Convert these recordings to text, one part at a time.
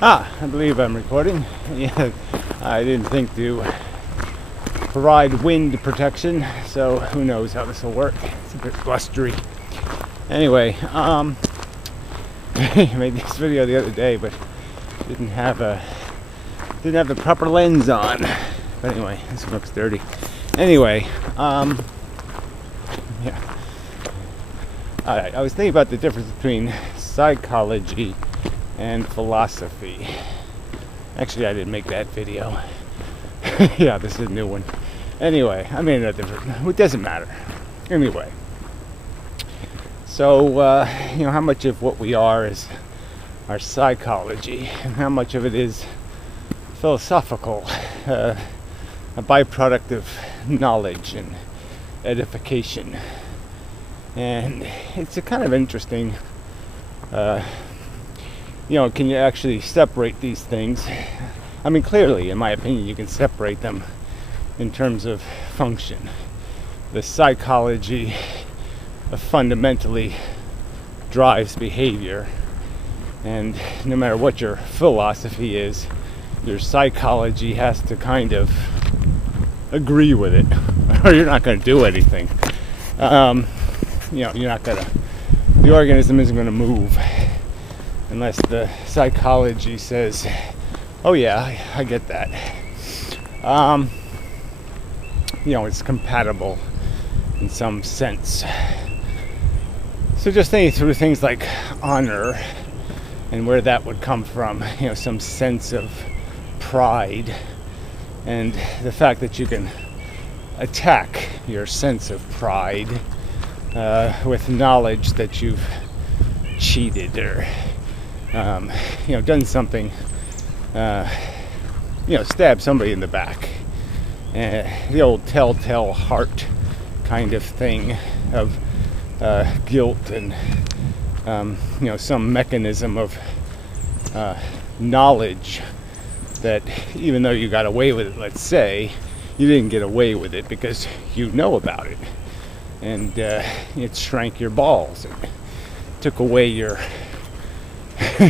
I believe I'm recording. Yeah, I didn't think to provide wind protection, so who knows how this will work. It's a bit blustery. Anyway, I made this video the other day, but didn't have the proper lens on. But anyway, this one looks dirty. Anyway, yeah. Alright, I was thinking about the difference between psychology and philosophy. Actually, I didn't make that video. Yeah, this is a new one. Anyway, I mean, it doesn't matter. Anyway, so how much of what we are is our psychology, and how much of it is philosophical, a byproduct of knowledge and edification. And it's a kind of interesting. Can you actually separate these things? I mean, clearly, in my opinion, you can separate them in terms of function. The psychology fundamentally drives behavior, and no matter what your philosophy is, your psychology has to kind of agree with it, or you're not going to do anything. You're not going to, the organism isn't going to move unless the psychology says, oh yeah, I get that. It's compatible in some sense. So just thinking through things like honor and where that would come from, some sense of pride, and the fact that you can attack your sense of pride with knowledge that you've cheated or done something, stabbed somebody in the back. The old telltale heart kind of thing of guilt and, some mechanism of knowledge that even though you got away with it, let's say, you didn't get away with it because you know about it. And it shrank your balls. It took away your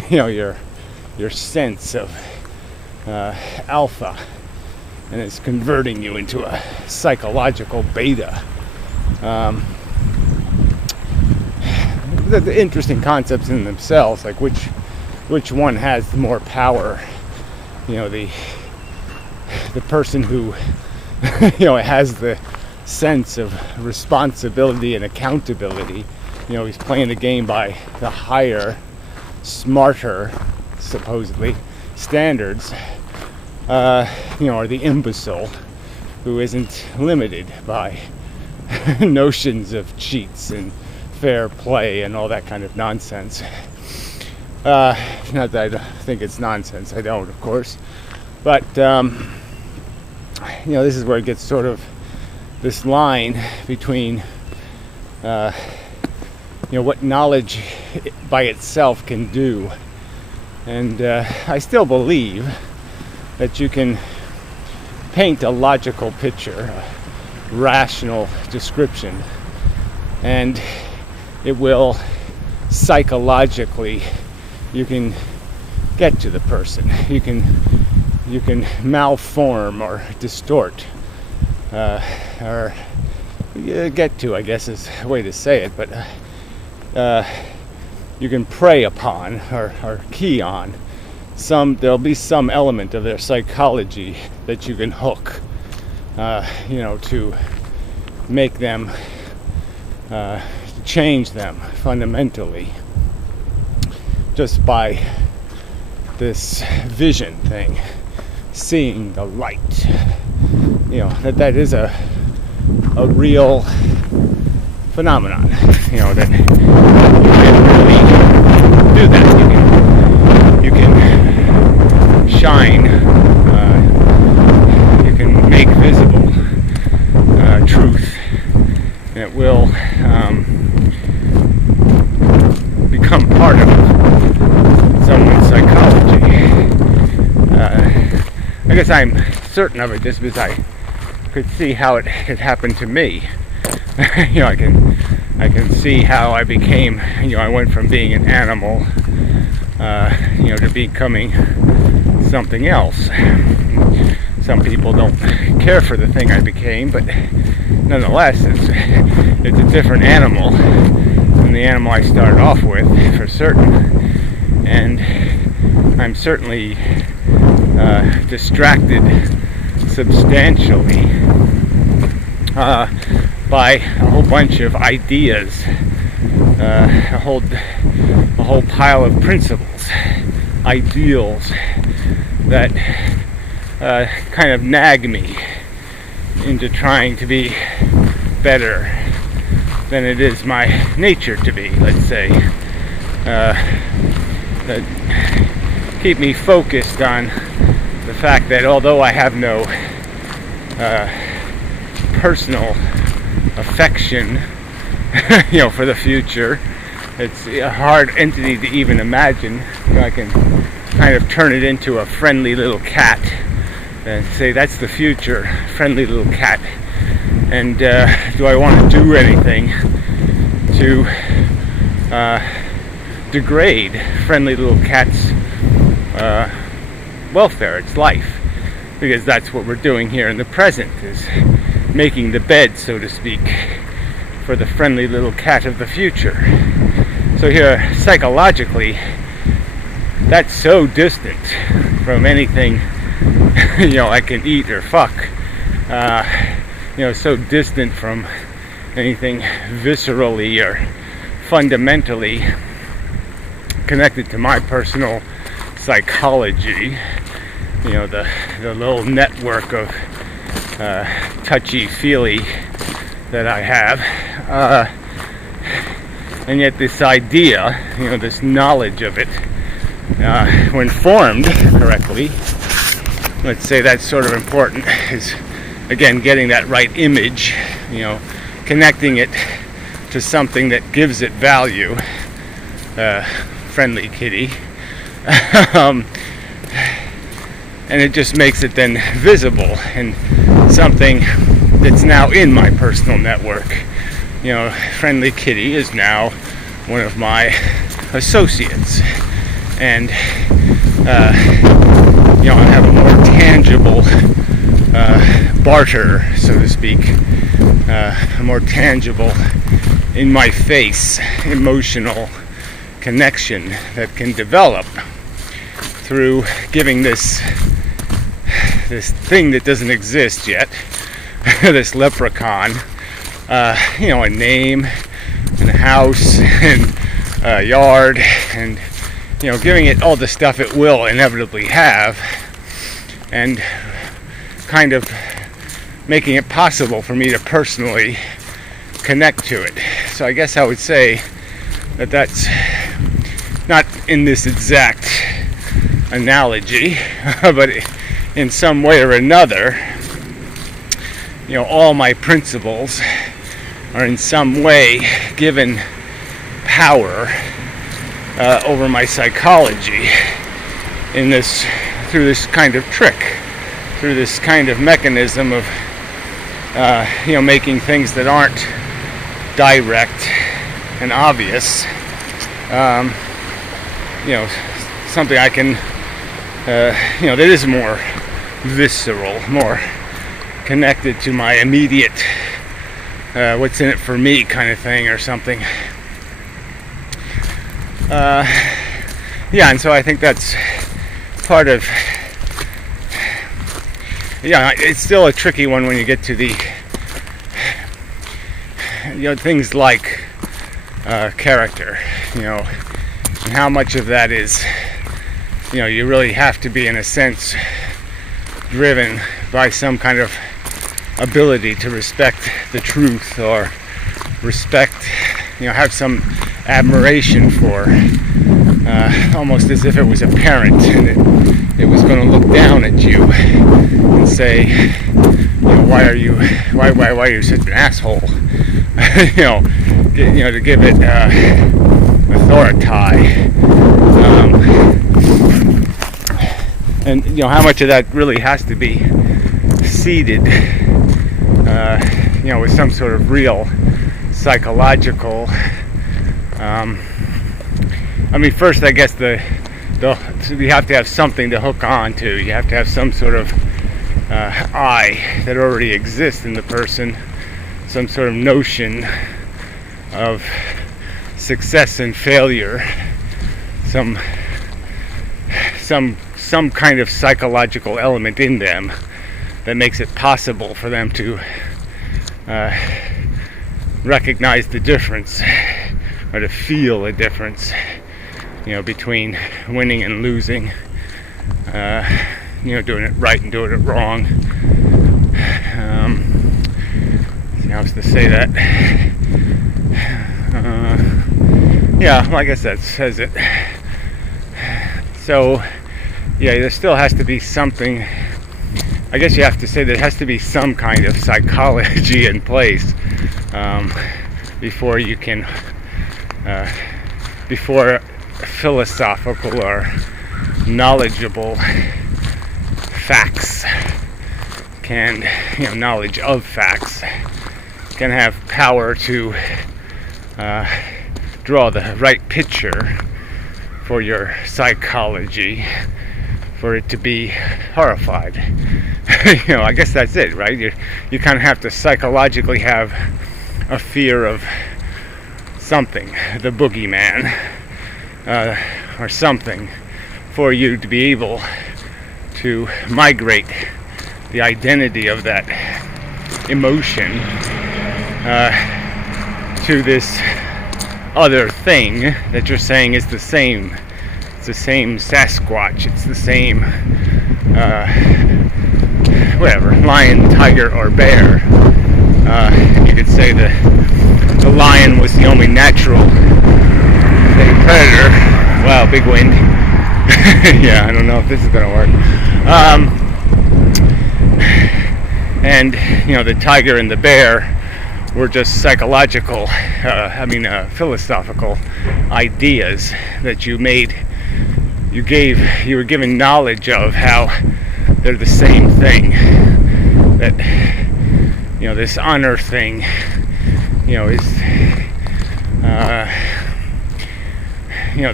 your sense of alpha, and it's converting you into a psychological beta. The interesting concepts in themselves, like which one has more power. The person who has the sense of responsibility and accountability. He's playing the game by the higher, smarter, supposedly, standards, or the imbecile who isn't limited by notions of cheats and fair play and all that kind of nonsense. Not that I think it's nonsense, I don't, of course, but this is where it gets sort of this line between what knowledge by itself can do. And I still believe that you can paint a logical picture, a rational description, and it will psychologically, you can get to the person. You can malform or distort, or get to, I guess is a way to say it, but you can prey upon or key on there'll be some element of their psychology that you can hook, to make them, to change them fundamentally, just by this vision thing, seeing the light. That is a real phenomenon. That you can really do that. You can shine. You can make visible truth, and it will become part of someone's psychology. I guess I'm certain of it just because I could see how it had happened to me. I can see how I became, I went from being an animal to becoming something else. Some people don't care for the thing I became, but nonetheless, it's a different animal than the animal I started off with, for certain. And I'm certainly distracted substantially by a whole bunch of ideas, a whole pile of principles, ideals that kind of nag me into trying to be better than it is my nature to be, let's say. That keep me focused on the fact that although I have no personal affection, for the future, it's a hard entity to even imagine. I can kind of turn it into a friendly little cat and say that's the future, friendly little cat. And do I want to do anything to degrade friendly little cat's welfare, its life? Because that's what we're doing here in the present, is making the bed, so to speak, for the friendly little cat of the future. So here, psychologically, that's so distant from anything I can eat or fuck. So distant from anything viscerally or fundamentally connected to my personal psychology. The little network of touchy-feely that I have. And yet this idea, this knowledge of it, when formed correctly, let's say that's sort of important, is again getting that right image, connecting it to something that gives it value, friendly kitty, and it just makes it then visible and something that's now in my personal network. Friendly kitty is now one of my associates, and I have a more tangible barter, so to speak, a more tangible, in my face, emotional connection that can develop through giving this thing that doesn't exist yet, this leprechaun, a name and a house and a yard, and giving it all the stuff it will inevitably have, and kind of making it possible for me to personally connect to it. So I guess I would say that that's not in this exact analogy, but in some way or another, all my principles are in some way given power over my psychology through this kind of trick, through this kind of mechanism of making things that aren't direct and obvious, something I can, that is more visceral, more connected to my immediate, what's in it for me kind of thing, or something. And so I think that's part of, it's still a tricky one when you get to the, things like character, and how much of that is, you really have to be, in a sense, driven by some kind of ability to respect the truth, or respect, have some admiration for, almost as if it was a parent and it was going to look down at you and say, why are you such an asshole? To give it authority. And how much of that really has to be seeded, with some sort of real psychological. First, I guess the you have to have something to hook on to. You have to have some sort of I that already exists in the person, some sort of notion of success and failure, some kind of psychological element in them that makes it possible for them to recognize the difference, or to feel a difference, between winning and losing, doing it right and doing it wrong. How else to say that? Like I said, says it. So, there still has to be something. I guess you have to say there has to be some kind of psychology in place before you can, before philosophical or knowledgeable facts can, knowledge of facts can have power to draw the right picture for your psychology, for it to be horrified. I guess that's it, right? You kind of have to psychologically have a fear of something, the boogeyman, or something, for you to be able to migrate the identity of that emotion to this other thing that you're saying is the same. It's the same Sasquatch. It's the same whatever, lion, tiger, or bear. You could say the lion was the only natural predator. Wow, big wind. Yeah, I don't know if this is gonna work. And the tiger and the bear were just psychological, philosophical ideas that you were given knowledge of how they're the same thing. That this honor thing, is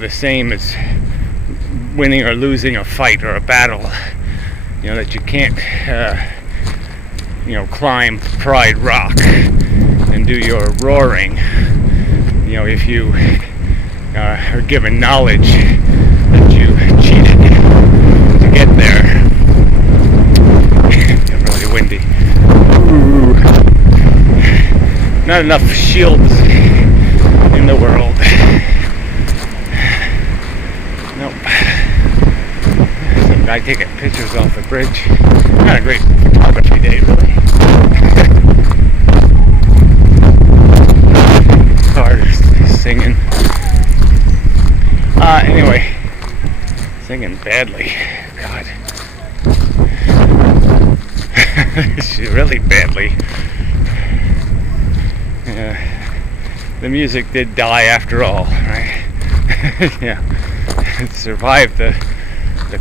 the same as winning or losing a fight or a battle. That you can't climb Pride Rock and do your roaring, if you are given knowledge that you cheated to get there. It's really windy. Ooh. Not enough shields in the world. Nope. Some guy taking pictures off the bridge. Not a great photography day, really. Cars singing. Anyway, singing badly. God. Really badly. The music did die after all, right? Yeah. It survived the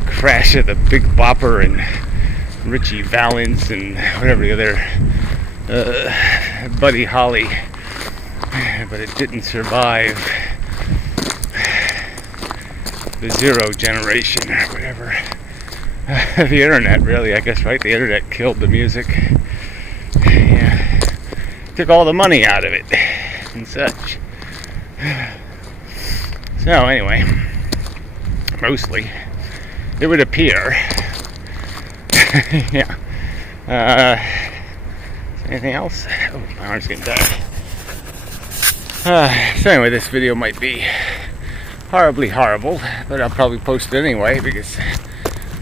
crash of the Big Bopper and Richie Valens and whatever the other Buddy Holly, but it didn't survive the Zero generation or whatever. The internet, really, I guess, right? The internet killed the music. Yeah, took all the money out of it and such. So anyway, mostly it would appear. Yeah. Anything else? Oh, my arm's getting tired. So anyway, this video might be horribly horrible, but I'll probably post it anyway because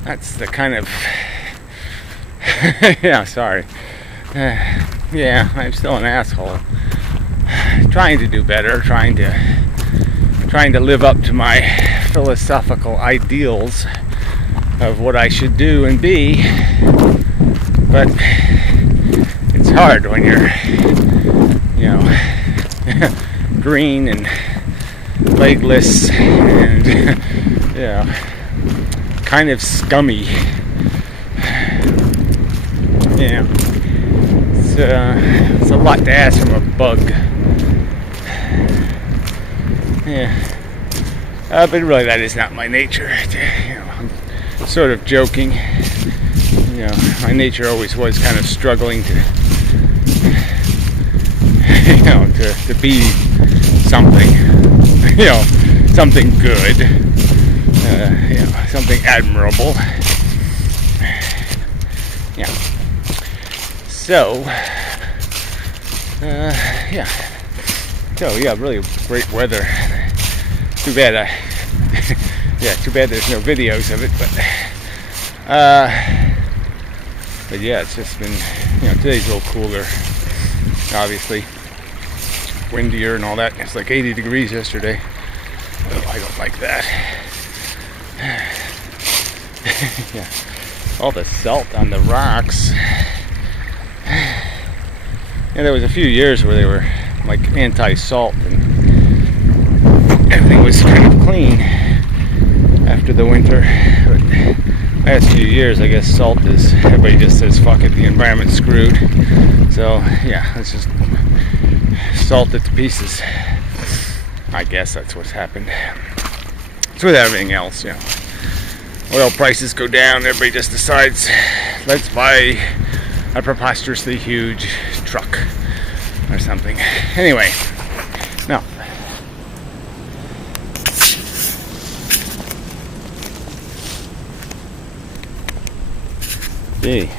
that's the kind of yeah, sorry. Yeah, I'm still an asshole. Trying to do better, trying to live up to my philosophical ideals of what I should do and be, but it's hard when you're, green and legless and, kind of scummy. Yeah, it's a lot to ask from a bug. Yeah. But really, that is not my nature. I'm sort of joking. My nature always was kind of struggling to, to be something, something good, something admirable. Yeah. So, really great weather. Too bad too bad there's no videos of it, but yeah, it's just been, today's a little cooler, obviously, windier and all that. It's like 80 degrees yesterday. Oh, I don't like that. Yeah, all the salt on the rocks. And there was a few years where they were like anti-salt and everything was kind of clean after the winter. But last few years, I guess salt is, everybody just says fuck it, the environment's screwed. So yeah, let's just salt it to pieces. I guess that's what's happened. It's with everything else, oil prices go down, everybody just decides, let's buy a preposterously huge truck or something. Anyway, no. Gee.